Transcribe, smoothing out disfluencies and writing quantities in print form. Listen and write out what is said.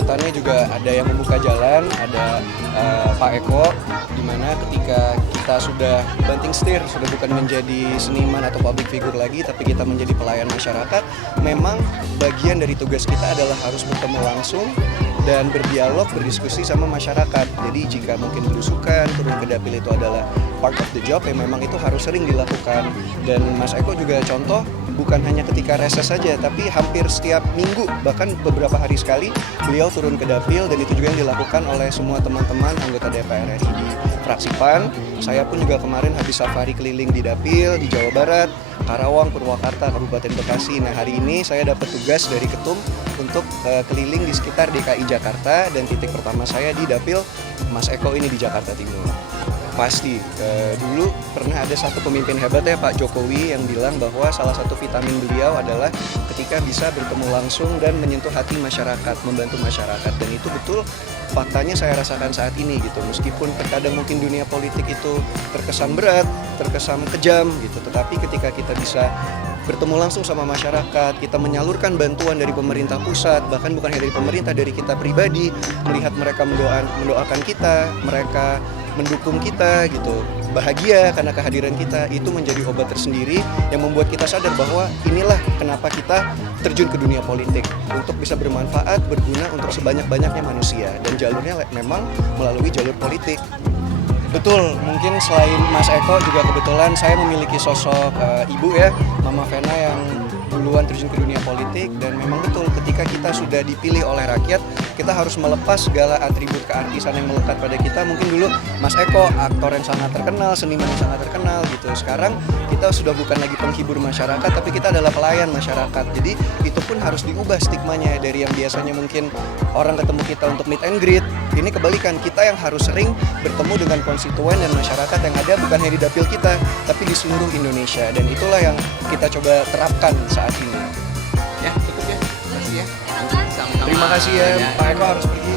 kerunutannya juga ada yang membuka jalan, ada Pak Eko, di mana ketika kita sudah banting setir, sudah bukan menjadi seniman atau public figure lagi, tapi kita menjadi pelayan masyarakat, memang bagian dari tugas kita adalah harus bertemu langsung dan berdialog, berdiskusi sama masyarakat. Jadi jika mungkin belusukan, turun ke dapil itu adalah part of the job, memang itu harus sering dilakukan. Dan Mas Eko juga contoh, bukan hanya ketika reses saja, tapi hampir setiap minggu, bahkan beberapa hari sekali, beliau turun ke dapil, dan itu juga yang dilakukan oleh semua teman-teman anggota DPR RI di fraksi PAN. Saya pun juga kemarin habis safari keliling di dapil, di Jawa Barat, Karawang, Purwakarta, Kabupaten Bekasi. Nah, hari ini saya dapat tugas dari Ketum untuk keliling di sekitar DKI Jakarta, dan titik pertama saya di dapil Mas Eko ini di Jakarta Timur. Pasti, dulu pernah ada satu pemimpin hebat ya, Pak Jokowi, yang bilang bahwa salah satu vitamin beliau adalah ketika bisa bertemu langsung dan menyentuh hati masyarakat, membantu masyarakat. Dan itu betul faktanya saya rasakan saat ini gitu. Meskipun terkadang mungkin dunia politik itu terkesan berat, terkesan kejam gitu, tetapi ketika kita bisa bertemu langsung sama masyarakat, kita menyalurkan bantuan dari pemerintah pusat, bahkan bukan hanya dari pemerintah, dari kita pribadi, melihat mereka mendoakan kita, mereka mendukung kita gitu, bahagia karena kehadiran kita, itu menjadi obat tersendiri yang membuat kita sadar bahwa inilah kenapa kita terjun ke dunia politik, untuk bisa bermanfaat, berguna untuk sebanyak-banyaknya manusia, dan jalurnya memang melalui jalur politik. Betul, mungkin selain Mas Eko juga kebetulan saya memiliki sosok ibu ya, Mama Vena, yang duluan terjun ke dunia politik. Dan memang betul ketika kita sudah dipilih oleh rakyat, kita harus melepas segala atribut keartisan yang melekat pada kita. Mungkin dulu Mas Eko aktor yang sangat terkenal, seniman yang sangat terkenal gitu. Sekarang kita sudah bukan lagi penghibur masyarakat, tapi kita adalah pelayan masyarakat. Jadi itu pun harus diubah stigmanya, dari yang biasanya mungkin orang ketemu kita untuk meet and greet, ini kebalikan, kita yang harus sering bertemu dengan konstituen dan masyarakat yang ada bukan hanya di dapil kita, tapi di seluruh Indonesia. Dan itulah yang kita coba terapkan saat ini. Ya, cukup ya. Terima kasih ya. Sama-sama. Terima kasih ya, Pak Eko harus pergi.